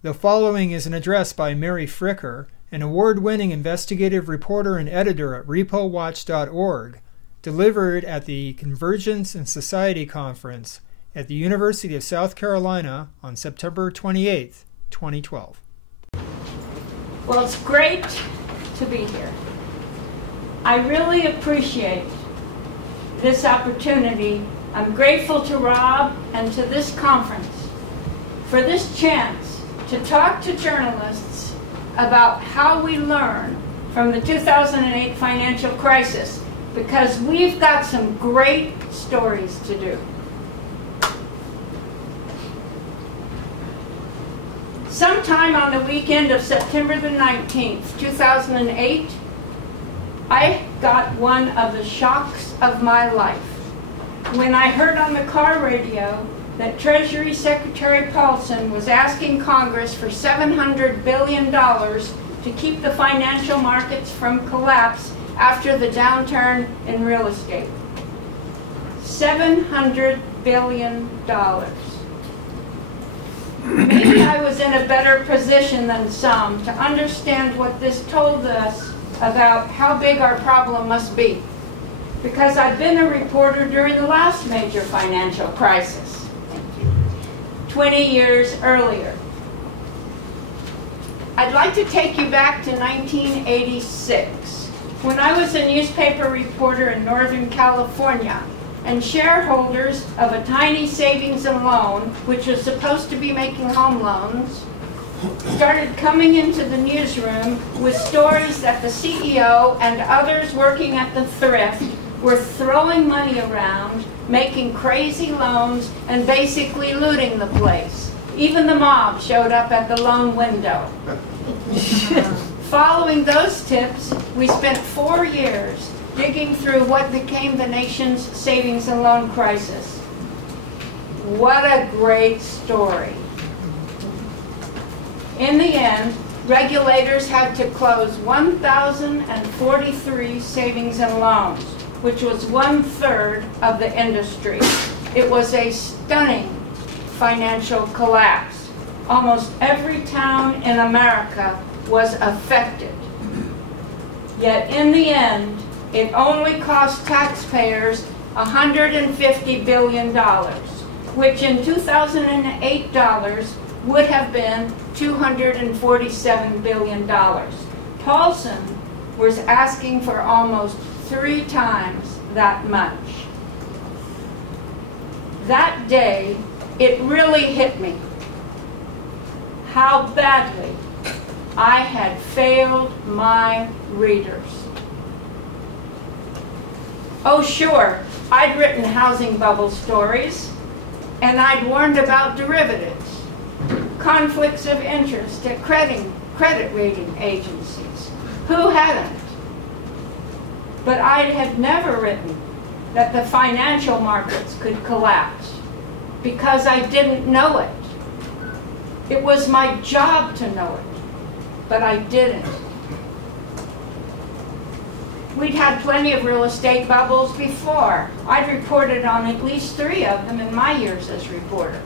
The following is an address by Mary Fricker, an award-winning investigative reporter and editor at repowatch.org, delivered at the Convergence and Society Conference at the University of South Carolina on September 28, 2012. Well, it's great to be here. I really appreciate this opportunity. I'm grateful to Rob and to this conference for this chance to talk to journalists about how we learn from the 2008 financial crisis, because we've got some great stories to do. Sometime on the weekend of September the 19th, 2008, I got one of the shocks of my life when I heard on the car radio that Treasury Secretary Paulson was asking Congress for $700 billion to keep the financial markets from collapse after the downturn in real estate. $700 billion. Maybe I was in a better position than some to understand what this told us about how big our problem must be, because I've been a reporter during the last major financial crisis, 20 years earlier. I'd like to take you back to 1986, when I was a newspaper reporter in Northern California, and shareholders of a tiny savings and loan, which was supposed to be making home loans, started coming into the newsroom with stories that the CEO and others working at the thrift were throwing money around, making crazy loans, and basically looting the place. Even the mob showed up at the loan window. Following those tips, we spent 4 years digging through what became the nation's savings and loan crisis. What a great story. In the end, regulators had to close 1,043 savings and loans, which was 1/3 of the industry. It was a stunning financial collapse. Almost every town in America was affected. Yet in the end, it only cost taxpayers $150 billion, which in 2008 dollars would have been $247 billion. Paulson was asking for almost 3 times that much. That day, it really hit me how badly I had failed my readers. Oh, sure, I'd written housing bubble stories, and I'd warned about derivatives, conflicts of interest at credit rating agencies. Who hadn't? But I had never written that the financial markets could collapse, because I didn't know it. It was my job to know it, but I didn't. We'd had plenty of real estate bubbles before. I'd reported on at least 3 of them in my years as reporter.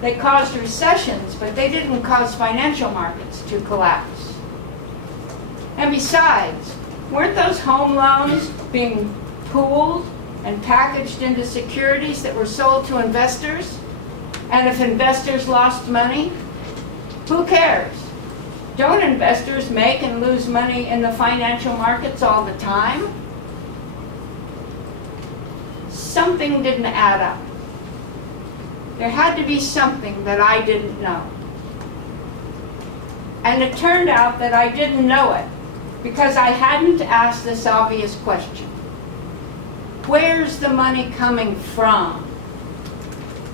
They caused recessions, but they didn't cause financial markets to collapse. And besides, weren't those home loans being pooled and packaged into securities that were sold to investors? And if investors lost money, who cares? Don't investors make and lose money in the financial markets all the time? Something didn't add up. There had to be something that I didn't know. And it turned out that I didn't know it because I hadn't asked this obvious question. Where's the money coming from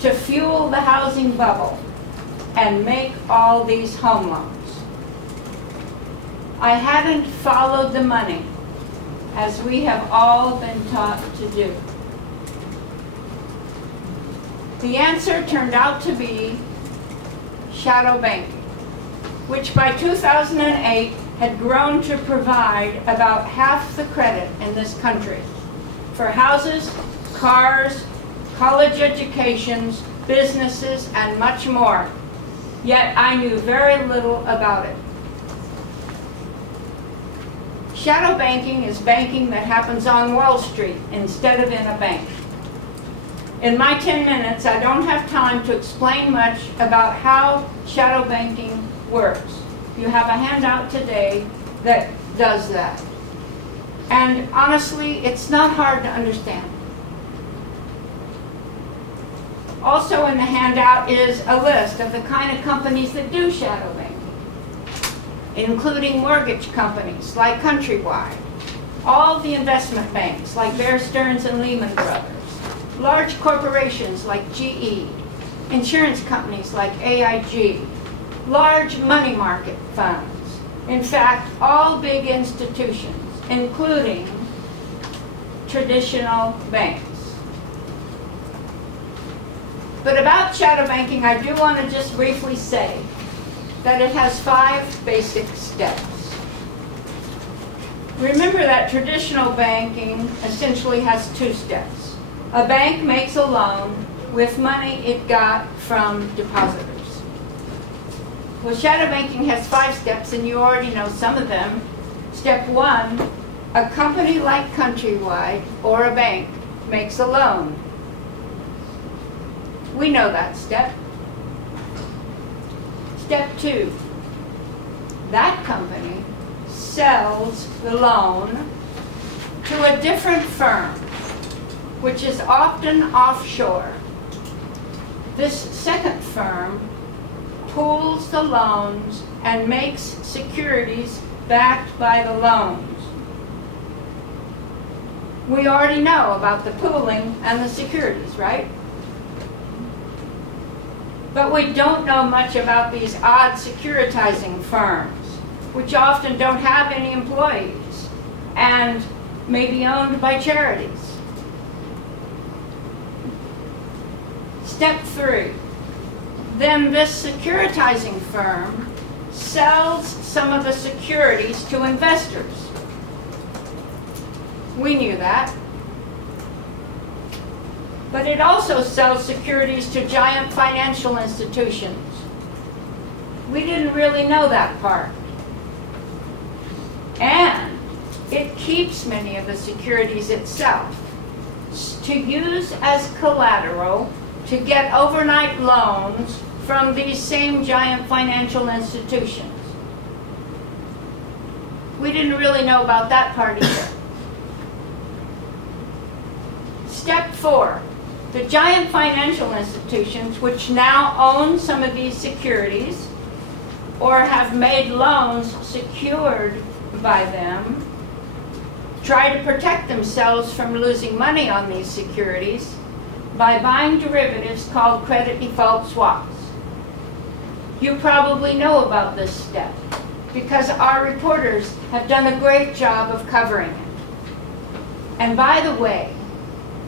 to fuel the housing bubble and make all these home loans? I hadn't followed the money, as we have all been taught to do. The answer turned out to be shadow banking, which by 2008 had grown to provide about half the credit in this country for houses, cars, college educations, businesses, and much more. yet I knew very little about it. Shadow banking is banking that happens on Wall Street instead of in a bank. In my 10 minutes, I don't have time to explain much about how shadow banking works. You have a handout today that does that. And honestly, it's not hard to understand. Also in the handout is a list of the kind of companies that do shadow banking, including mortgage companies like Countrywide, all the investment banks like Bear Stearns and Lehman Brothers, large corporations like GE, insurance companies like AIG, large money market funds. In fact, all big institutions, including traditional banks. But about shadow banking, I do want to just briefly say that it has 5 basic steps. Remember that traditional banking essentially has 2 steps. A bank makes a loan with money it got from depositors. Well, shadow banking has 5 steps, and you already know some of them. Step 1, a company like Countrywide or a bank makes a loan. We know that step. Step 2, that company sells the loan to a different firm, which is often offshore. This second firm pools the loans and makes securities backed by the loans. We already know about the pooling and the securities, right? But we don't know much about these odd securitizing firms, which often don't have any employees and may be owned by charities. Step 3, then this securitizing firm sells some of the securities to investors. We knew that. But it also sells securities to giant financial institutions. We didn't really know that part. And it keeps many of the securities itself to use as collateral to get overnight loans from these same giant financial institutions. We didn't really know about that part either. Step 4. The giant financial institutions, which now own some of these securities or have made loans secured by them, try to protect themselves from losing money on these securities by buying derivatives called credit default swaps. You probably know about this step because our reporters have done a great job of covering it. And by the way,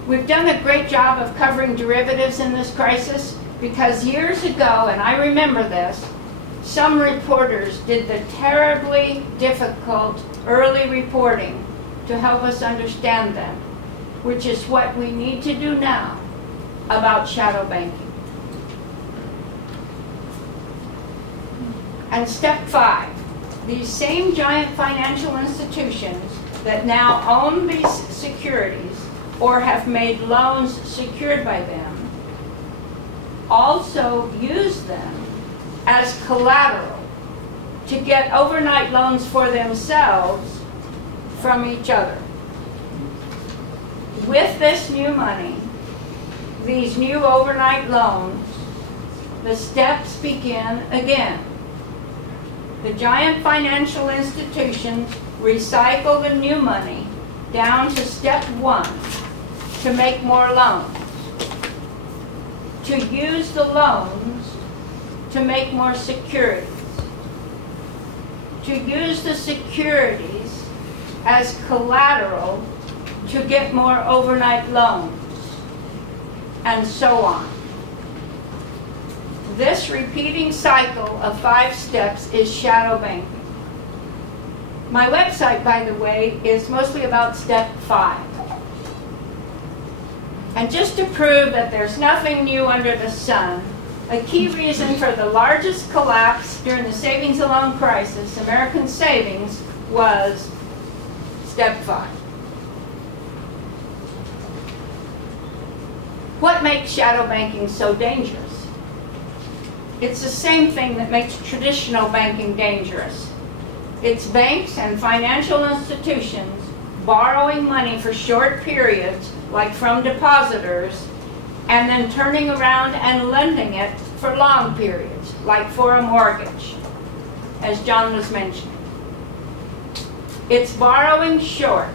we've done a great job of covering derivatives in this crisis because years ago, and I remember this, some reporters did the terribly difficult early reporting to help us understand them, which is what we need to do now about shadow banking. And step 5, these same giant financial institutions that now own these securities or have made loans secured by them, also use them as collateral to get overnight loans for themselves from each other. With this new money, these new overnight loans, the steps begin again. The giant financial institutions recycle the new money down to step 1 to make more loans, to use the loans to make more securities, to use the securities as collateral to get more overnight loans, and so on. This repeating cycle of 5 steps is shadow banking. My website, by the way, is mostly about step 5. And just to prove that there's nothing new under the sun, A key reason for the largest collapse during the savings and loan crisis, American savings, was step 5. What makes shadow banking so dangerous? It's the same thing that makes traditional banking dangerous. It's banks and financial institutions borrowing money for short periods, like from depositors, and then turning around and lending it for long periods, like for a mortgage, as John was mentioning. It's borrowing short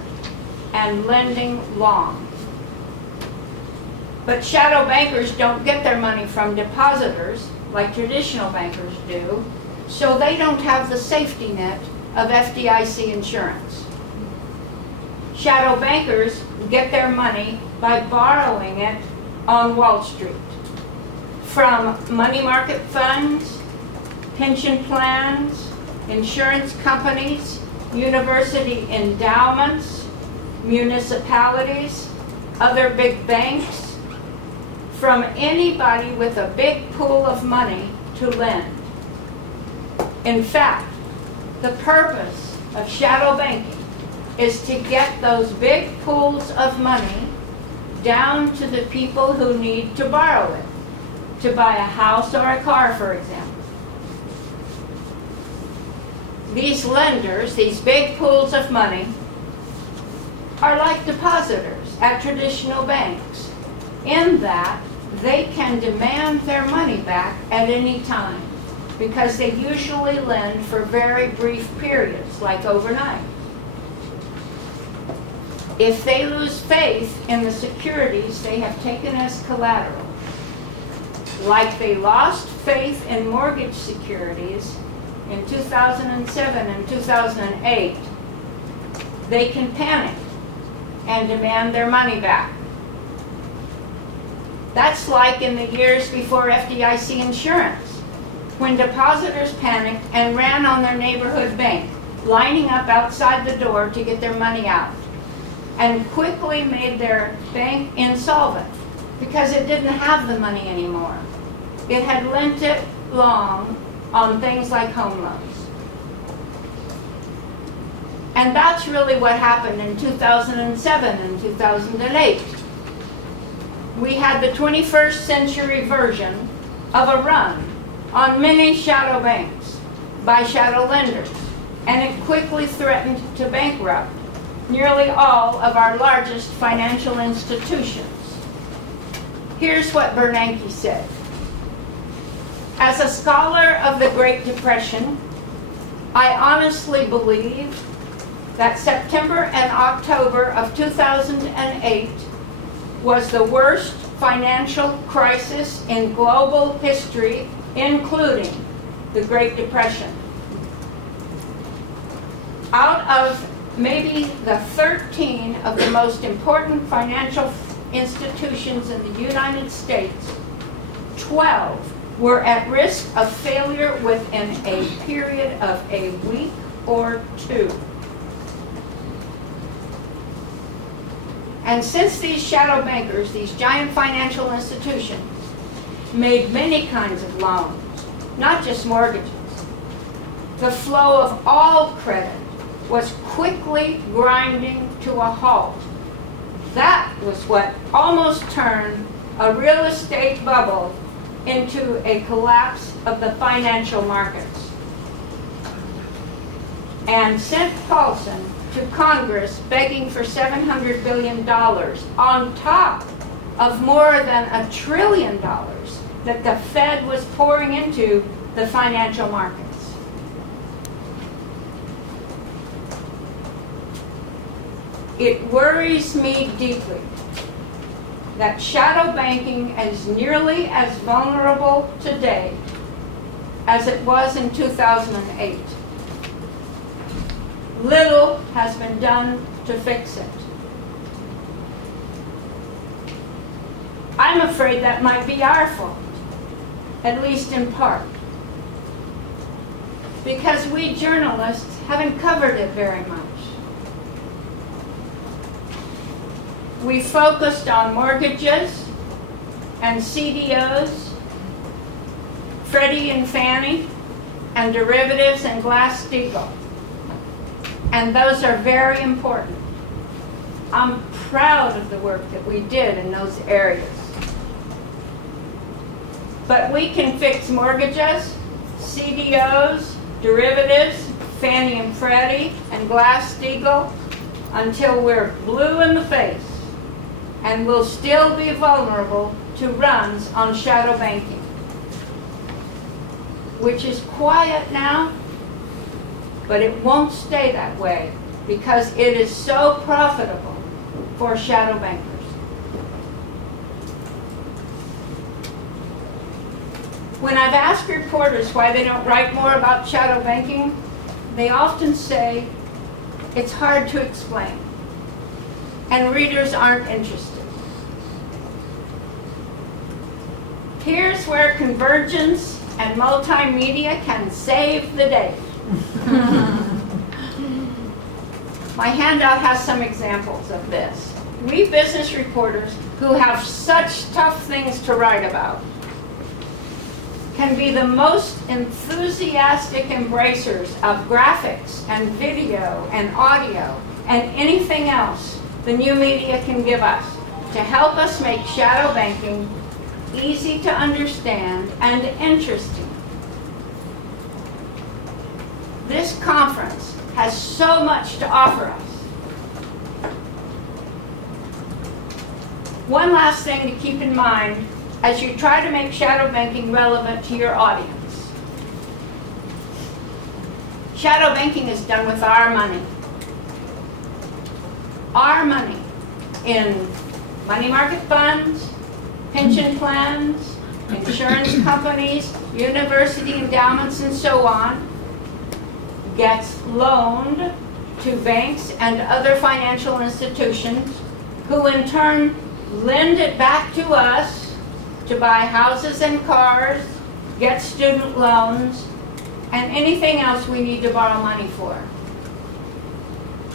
and lending long. But shadow bankers don't get their money from depositors like traditional bankers do, so they don't have the safety net of FDIC insurance. Shadow bankers get their money by borrowing it on Wall Street from money market funds, pension plans, insurance companies, university endowments, municipalities, other big banks, from anybody with a big pool of money to lend. In fact, the purpose of shadow banking is to get those big pools of money down to the people who need to borrow it, to buy a house or a car, for example. These lenders, these big pools of money, are like depositors at traditional banks, in that they can demand their money back at any time, because they usually lend for very brief periods, like overnight. If they lose faith in the securities they have taken as collateral, like they lost faith in mortgage securities in 2007 and 2008, they can panic and demand their money back. That's like in the years before FDIC insurance, when depositors panicked and ran on their neighborhood bank, lining up outside the door to get their money out, and quickly made their bank insolvent because it didn't have the money anymore. It had lent it long on things like home loans. And that's really what happened in 2007 and 2008. We had the 21st century version of a run on many shadow banks by shadow lenders, and it quickly threatened to bankrupt nearly all of our largest financial institutions. Here's what Bernanke said. As a scholar of the Great Depression, I honestly believe that September and October of 2008 was the worst financial crisis in global history, including the Great Depression. Out of maybe the 13 of the most important financial institutions in the United States, 12 were at risk of failure within a period of a week or two. And since these shadow bankers, these giant financial institutions, made many kinds of loans, not just mortgages, the flow of all credit was quickly grinding to a halt. That was what almost turned a real estate bubble into a collapse of the financial markets, and sent Paulson to Congress begging for $700 billion on top of more than $1 trillion that the Fed was pouring into the financial markets. It worries me deeply that shadow banking is nearly as vulnerable today as it was in 2008. Little has been done to fix it. I'm afraid that might be our fault, at least in part, because we journalists haven't covered it very much. We focused on mortgages and CDOs Freddie and Fannie, and derivatives and Glass-Steagall. And those are very important. I'm proud of the work that we did in those areas. But we can fix mortgages, CDOs, derivatives, Fannie and Freddie, and Glass-Steagall until we're blue in the face, and we'll still be vulnerable to runs on shadow banking, which is quiet now, but it won't stay that way because it is so profitable for shadow bankers. When I've asked reporters why they don't write more about shadow banking, they often say it's hard to explain, and readers aren't interested. Here's where convergence and multimedia can save the day. My handout has some examples of this. We business reporters who have such tough things to write about can be the most enthusiastic embracers of graphics and video and audio and anything else the new media can give us to help us make shadow banking easy to understand and interesting. This conference has so much to offer us. One last thing to keep in mind as you try to make shadow banking relevant to your audience. Shadow banking is done with our money. Our money in money market funds, pension plans, insurance companies, university endowments, and so on, gets loaned to banks and other financial institutions who in turn lend it back to us to buy houses and cars, get student loans, and anything else we need to borrow money for.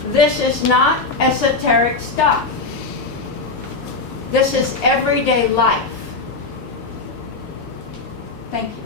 This is not esoteric stuff. This is everyday life. Thank you.